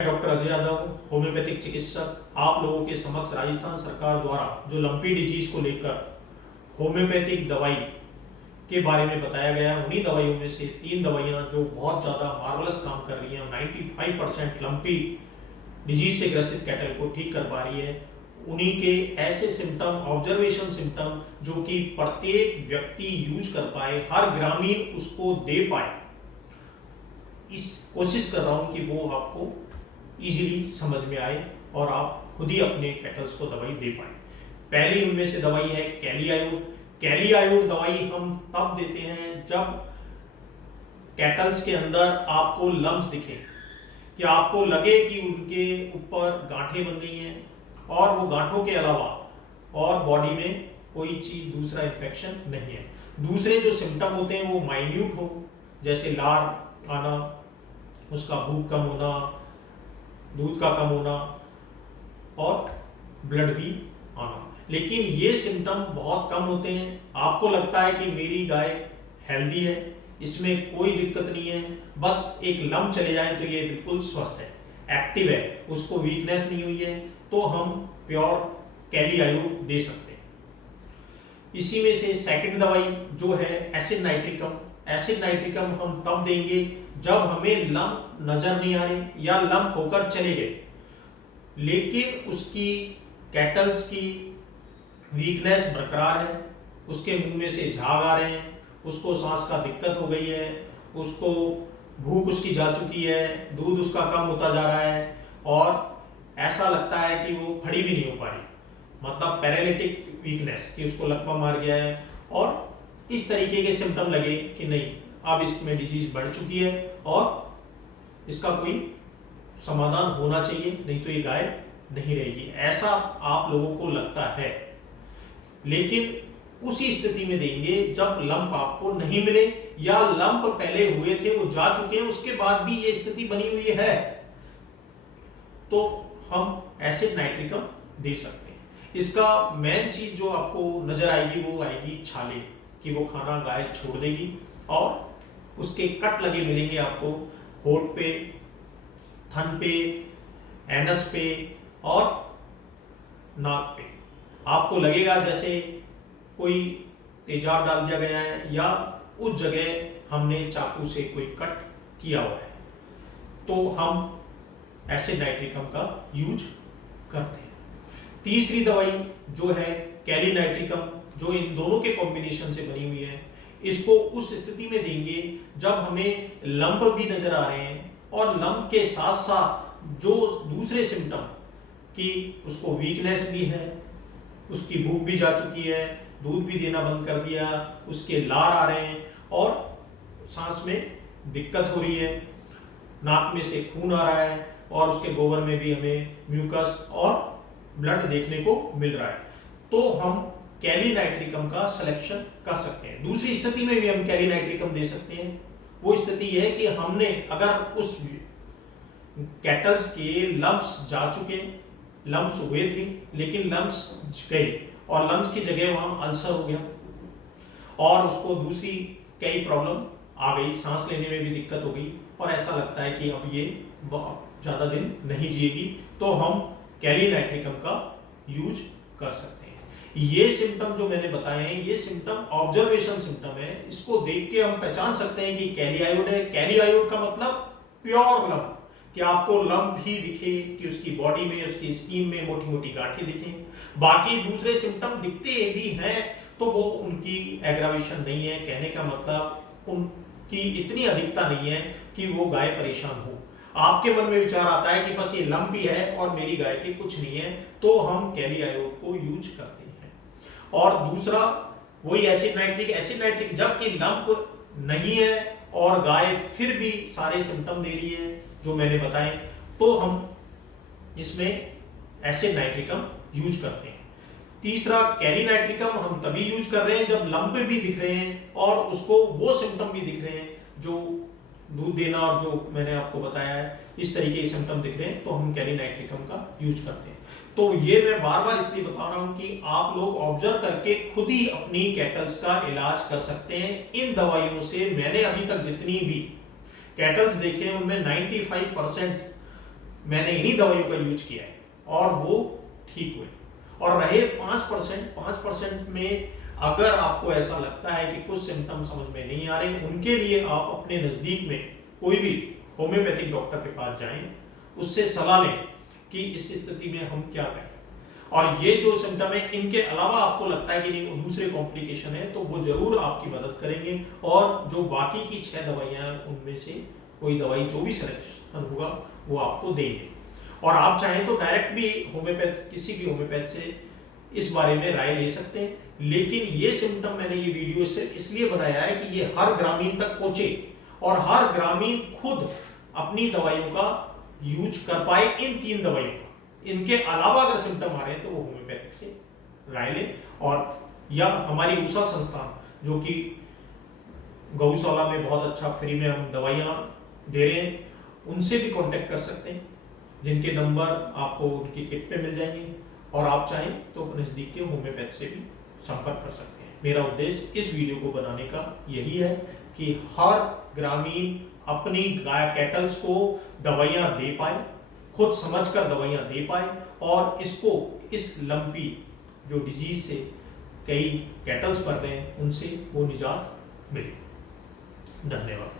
Doctor Ajay Yadav, homeopathic चिकित्सक, आप लोगों के समक्ष राजस्थान सरकार द्वारा जो लंपी डिजीज को लेकर होम्योपैथिक दवाई के बारे में बताया गया, उन्हीं दवाइयों में से 3 दवाइयां जो बहुत ज़्यादा मार्वलस काम कर रही हैं, 95% लंपी डिजीज से ग्रसित कैटल को ठीक कर पा रही है। उन्हीं के ऐसे सिम्टम, ऑब्जर्वेशन सिम्टम जो कि प्रत्येक व्यक्ति यूज कर पाए, हर ग्रामीण उसको दे पाए, इस कोशिश कर रहा हूं कि वो आपको इजीली समझ में आए और आप खुद ही अपने कैटल्स को दवाई दे पाए। पहली उनमें से दवाई है कैलियायोड। कैलियायोड दवाई हम तब देते हैं जब कैटल्स के अंदर आपको लम्स दिखे, कि आपको लगे कि उनके ऊपर गांठें बन गई हैं और वो गांठों के अलावा और बॉडी में कोई चीज, दूसरा इन्फेक्शन नहीं है। दूसरे जो सिम्टम होते हैं वो माइन्यूट हो, जैसे लार आना, उसका भूख कम होना, दूध का कम होना और ब्लड भी आना। लेकिन ये सिम्टम बहुत कम होते हैं। आपको लगता है कि मेरी गाय हेल्दी है, इसमें कोई दिक्कत नहीं है, बस एक लम्प चले जाए तो ये बिल्कुल स्वस्थ है, एक्टिव है, उसको वीकनेस नहीं हुई है, तो हम प्योर कैलियायोड दे सकते हैं। इसी में से सेकंड दवाई जो है एसिड नाइट्रिकम। एसिड नाइट्रिकम हम तब देंगे जब हमें लम्प नजर नहीं आ रहे या लम्प होकर चले गए, लेकिन उसकी कैटल्स की वीकनेस बरकरार है, उसके मुंह में से झाग आ रहे हैं, उसको सांस का दिक्कत हो गई है, उसको भूख उसकी जा चुकी है, दूध उसका कम होता जा रहा है और ऐसा लगता है कि वो खड़ी भी नहीं हो पा रही, मतलब पैरालिटिक वीकनेस, कि उसको लकवा मार गया है, और इस तरीके के सिम्टम लगे कि नहीं अब इसमें डिजीज बढ़ चुकी है और इसका कोई समाधान होना चाहिए, नहीं तो ये गाय नहीं रहेगी, ऐसा आप लोगों को लगता है। लेकिन उसी स्थिति में देंगे जब लंप आपको नहीं मिले या लंप पहले हुए थे वो जा चुके हैं, उसके बाद भी ये स्थिति बनी हुई है, तो हम एसिड नाइट्रिकम दे सकते हैं। इसका मेन चीज जो आपको नजर आएगी वो आएगी छाले, कि वो खाना गाय छोड़ देगी और उसके कट लगे मिलेंगे आपको होठ पे, थन पे, एनस पे और नाक पे। आपको लगेगा जैसे कोई तेजाब डाल दिया गया है या उस जगह हमने चाकू से कोई कट किया हुआ है, तो हम एसिड नाइट्रिकम का यूज करते हैं। तीसरी दवाई जो है कैलिनाइट्रिकम, जो इन दोनों के कॉम्बिनेशन से बनी हुई है, इसको उस स्थिति में देंगे जब हमें लंप भी नजर आ रहे हैं और लंप के साथ साथ जो दूसरे सिम्टम, कि उसको वीकनेस भी है, उसकी भूख भी जा चुकी है, दूध भी देना बंद कर दिया, उसके लार आ रहे हैं और सांस में दिक्कत हो रही है, नाक में से खून आ रहा है और उसके गोबर में भी हमें म्यूकस और ब्लड देखने को मिल रहा है, तो हम कैलिनाइट्रिकम का सिलेक्शन कर सकते हैं। दूसरी स्थिति में भी हम कैलिनाइट्रिकम दे सकते हैं। वो स्थिति है कि हमने अगर उस कैटल्स के लम्प्स जा चुके, लम्प्स हुए थे लेकिन लम्प्स गए और लम्प्स की जगह वहां अल्सर हो गया और उसको दूसरी कई प्रॉब्लम आ गई, सांस लेने में भी दिक्कत हो गई और ऐसा लगता है कि अब ये ज्यादा दिन नहीं जिएगी, तो हम कैलिनाइट्रिकम का यूज कर सकते हैं। ये सिम्टम जो मैंने बताए हैं, ये सिम्टम ऑब्जर्वेशन सिम्टम है, इसको देख के हम पहचान सकते हैं कि कैलियायोड है। कैलियायोड का मतलब प्योर लंप, कि आपको लंप ही दिखे, कि उसकी बॉडी में, उसकी स्किन में मोटी मोटी गांठें दिखें। बाकी दूसरे सिम्टम दिखते भी हैं तो वो उनकी एग्रावेशन नहीं है, कहने का मतलब उनकी इतनी अधिकता नहीं है कि वो गाय परेशान हो। आपके मन में विचार आता है कि बस ये लंप ही है और मेरी गाय के कुछ नहीं है, तो हम कैलियायोड को यूज करते हैं। और दूसरा वही एसिड नाइट्रिक। एसिड नाइट्रिक जबकि लंप नहीं है और गाय फिर भी सारे सिम्टम दे रही है जो मैंने बताए, तो हम इसमें एसिड नाइट्रिकम यूज करते हैं। तीसरा कैलिनाइट्रिकम हम तभी यूज कर रहे हैं जब लंप भी दिख रहे हैं और उसको वो सिम्टम भी दिख रहे हैं जो दूध देना और जो मैंने आपको बताया है, इस तरीके के सिम्टम दिख रहे हैं, तो हम कैलिनाइट्रिकम का यूज करते हैं। तो ये मैं बार बार इसलिए बता रहा हूं कि आप लोग ऑब्जर्व करके खुद ही अपनी कैटल्स का इलाज कर सकते हैं इन दवाइयों से। मैंने अभी तक जितनी भी कैटल्स देखे हैं उनमें 95% मैंने इन्हीं दवाइयों का यूज किया है और वो ठीक हुए। और रहे 5% में अगर आपको ऐसा लगता है कि कुछ सिम्टम समझ में नहीं आ रहे, उनके लिए आप अपने नजदीक में कोई भी होम्योपैथिक डॉक्टर के पास जाएं, उससे सलाह लें कि इस स्थिति में हम क्या करें। और ये जो सिम्टम है, इनके अलावा आपको लगता है कि नहीं दूसरे कॉम्प्लिकेशन है, तो वो जरूर आपकी मदद करेंगे और जो बाकी की 6 दवाइयां हैं उनमें से कोई दवाई जो भी सिलेक्शन होगा वो आपको देंगे। और आप चाहें तो डायरेक्ट भी होम्योपैथ किसी भी होम्योपैथ से इस बारे में राय ले सकते हैं, लेकिन ये सिम्टम मैंने ये वीडियो सिर्फ इसलिए बनाया है कि ये हर ग्रामीण तक पहुंचे और हर ग्रामीण खुद अपनी दवाइयों का यूज कर पाए, इन 3 दवाइयों का। इनके अलावा अगर सिम्टम आ रहे हैं तो वो होम्योपैथिक से राय लें, और या हमारी उषा संस्थान जो कि गौशाला में बहुत अच्छा फ्री में हम दवाइयां दे रहे हैं, उनसे भी कांटेक्ट कर सकते हैं, जिनके नंबर आपको उनकी किट पे मिल जाएंगे। और आप चाहें तो नजदीक के होम्योपैथ से भी संपर्क कर सकते हैं। मेरा उद्देश्य इस वीडियो को बनाने का यही है कि हर ग्रामीण अपनी गाय कैटल्स को दवाइयां दे पाए, खुद समझकर दवाइयां दे पाए, और इसको इस लंपी जो डिजीज से कई कैटल्स मर रहे हैं उनसे वो निजात मिले। धन्यवाद।